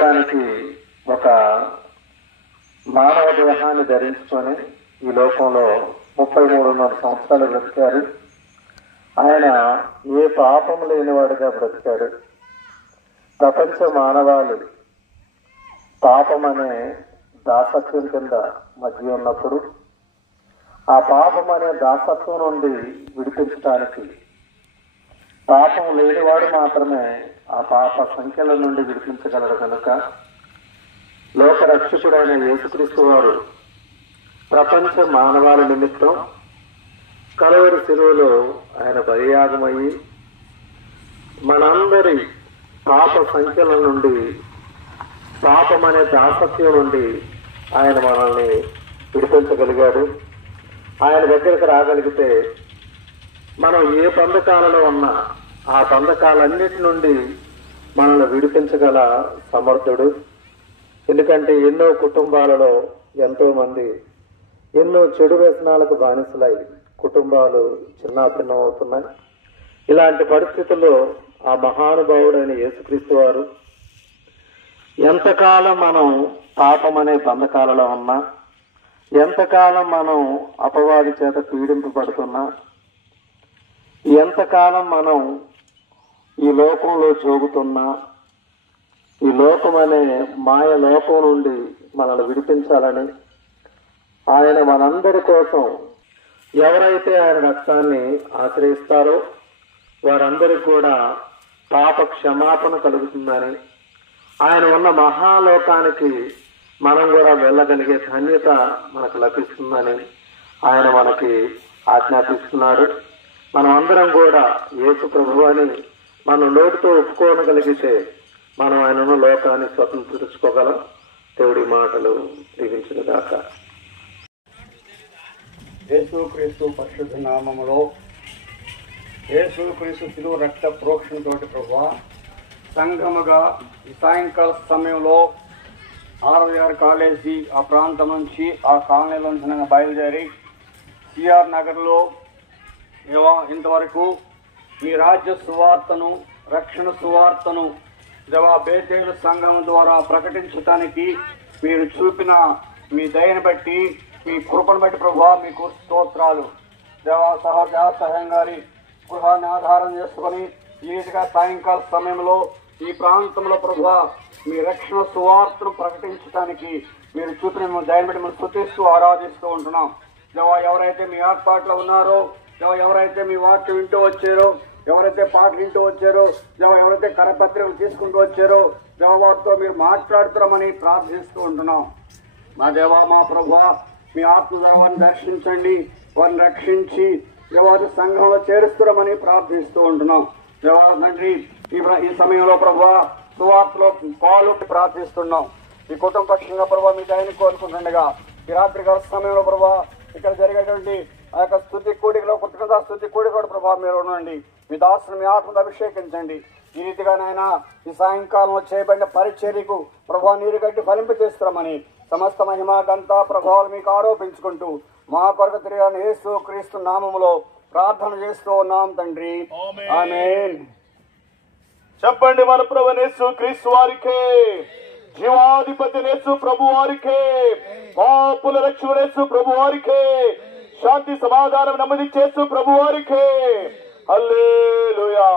లోకానికి ఒక మానవ దేహాన్ని ధరించుకొని ఈ లోకంలో 33.5 సంవత్సరాలు బ్రతికారు. ఆయన ఏ పాపం లేనివాడిగా బ్రతికాడు. ప్రపంచ మానవాళి పాపం అనే దాసత్వం కింద మధ్య ఉన్నప్పుడు ఆ పాపం అనే దాసత్వం నుండి విడిపించడానికి పాపం లేనివాడు మాత్రమే ఆ పాప సంఖ్యల నుండి విడిపించగలడు కనుక లోక రక్షకుడైన యేసుక్రీస్తు వారు ప్రపంచ మానవాళి నిమిత్తం కలవరి శిలువలో ఆయన బలియాగమయ్యి మనందరి పాప సంఖ్యల నుండి పాపం అనే దాసత్యం నుండి ఆయన మనల్ని విడిపించగలిగాడు. ఆయన దగ్గరికి రాగలిగితే మనం ఏ బంధకాలలో ఉన్నా ఆ బంధకాలన్నిటి నుండి మనల్ని విడిపించగల సమర్థుడు. ఎందుకంటే ఎన్నో కుటుంబాలలో ఎంతో మంది ఎన్నో చెడు వ్యసనాలకు బానిసలై కుటుంబాలు చిన్నాభిన్నం అవుతున్నాయి. ఇలాంటి పరిస్థితుల్లో ఆ మహానుభావుడైన యేసుక్రీస్తు వారు ఎంతకాలం మనం పాపం అనే బంధకాలలో ఉన్నా, ఎంతకాలం మనం అపవాది చేత పీడింపబడుతున్నా, ఎంతకాలం మనం ఈ లోకంలో జోగుతున్నా, ఈ లోకం అనే మాయ లోకం నుండి మనల్ని విడిపించాలని ఆయన మనందరి కోసం ఎవరైతే ఆయన రక్తాన్ని ఆశ్రయిస్తారో వారందరికీ కూడా పాప క్షమాపణ కలుగుతుందని, ఆయన ఉన్న మహాలోకానికి మనం కూడా వెళ్ళగలిగే ధన్యత మనకు లభిస్తుందని ఆయన మనకి ఆజ్ఞాపిస్తున్నాడు. మనం అందరం కూడా యేసు ప్రభు అని మనం నోటితో ఒప్పుకోనగలిగితే మనం ఆయన లోకాన్ని స్వతంత్రించుకోగలం. దేవుడి మాటలు దీవించుగాక. యేసుక్రీస్తు పరిశుద్ధ నామములో యేసుక్రీస్తు శిలువ రక్త ప్రోక్షణతోటి ప్రభువా సంఘముగా ఈ సాయంకాల సమయంలో ఆర్ఆర్ కాలేజీ ఆ ప్రాంతం నుంచి ఆ కాలనీలో నుంచి బయలుదేరి సిఆర్ నగర్లో ఇంతవరకు మీ రాజ్య సువార్తను, రక్షణ సువార్తను దేవా బేతేలు సంఘం ద్వారా ప్రకటించడానికి మీరు చూపిన మీ దయను బట్టి, మీ కృపను బట్టి ప్రభువా మీకు స్తోత్రాలు. దేవా సహజాసహం గారి గృహాన్ని ఆధారం చేసుకొని ఈ రీతిగా సాయంకాల సమయంలో ఈ ప్రాంతంలో ప్రభువా మీ రక్షణ సువార్తను ప్రకటించడానికి మీరు చూపిన దయను బట్టి మనం స్తుతిస్తూ ఆరాధిస్తూ ఉంటున్నాం. దేవా ఎవరైతే మీ ఏర్పాట్లో ఉన్నారో, దేవా ఎవరైతే మీ వాక్యం వింటూ వచ్చారో, ఎవరైతే పాటలు వింటూ వచ్చారో, దేవా ఎవరైతే కరపత్రికలు తీసుకుంటూ వచ్చారో దేవా వారితో మీరు మాట్లాడుతున్నామని ప్రార్థిస్తూ ఉంటున్నాం. మా దేవా మా ప్రభువా మీ ఆత్మదేవాన్ని దర్శించండి, వారిని రక్షించి దేవాది సంఘంలో చేరుస్తున్నామని ప్రార్థిస్తూ ఉంటున్నాం. దేవా తండ్రి ఈ సమయంలో ప్రభువా సువార్తలో పాలు ప్రార్థిస్తున్నాం. ఈ కుటుంబ పక్షంగా ప్రభువా మీ దయని కోరుకుంటుండగా ఈ రాత్రి కాల సమయంలో ప్రభువా ఇక్కడ జరిగేటువంటి ఆ యొక్క స్తుతి కూడికలో పుట్టుక స్తుతి కూడిక కూడా ప్రభావ మీరు ఉండండి. మీ దాసును మీ ఆత్మను అభిషేకించండి. ఈ రీతిగా నాయన ఈ సాయంకాలం చేయబడిన పరిచర్యకు ప్రభావ నీరు కట్టి ఫలింప చేస్తున్నామని సమస్త మహిమ గంతా ప్రభావాలు మీకు ఆరోపించుకుంటూ మా కొరకు తిరిగిన యేసు క్రీస్తు నామములో ప్రార్థన చేస్తూ ఉన్నాం తండ్రి, ఆమేన్. చెప్పండి. మన ప్రభు యేసు క్రీస్తు వారికే, జీవాధిపతి యేసు ప్రభు వారికే, పాపుల రక్షకుడు యేసు ప్రభు వారికే, శాంతి సమాధానం నెమ్మది చేస్తూ ప్రభు వారికే. హల్లెలూయా.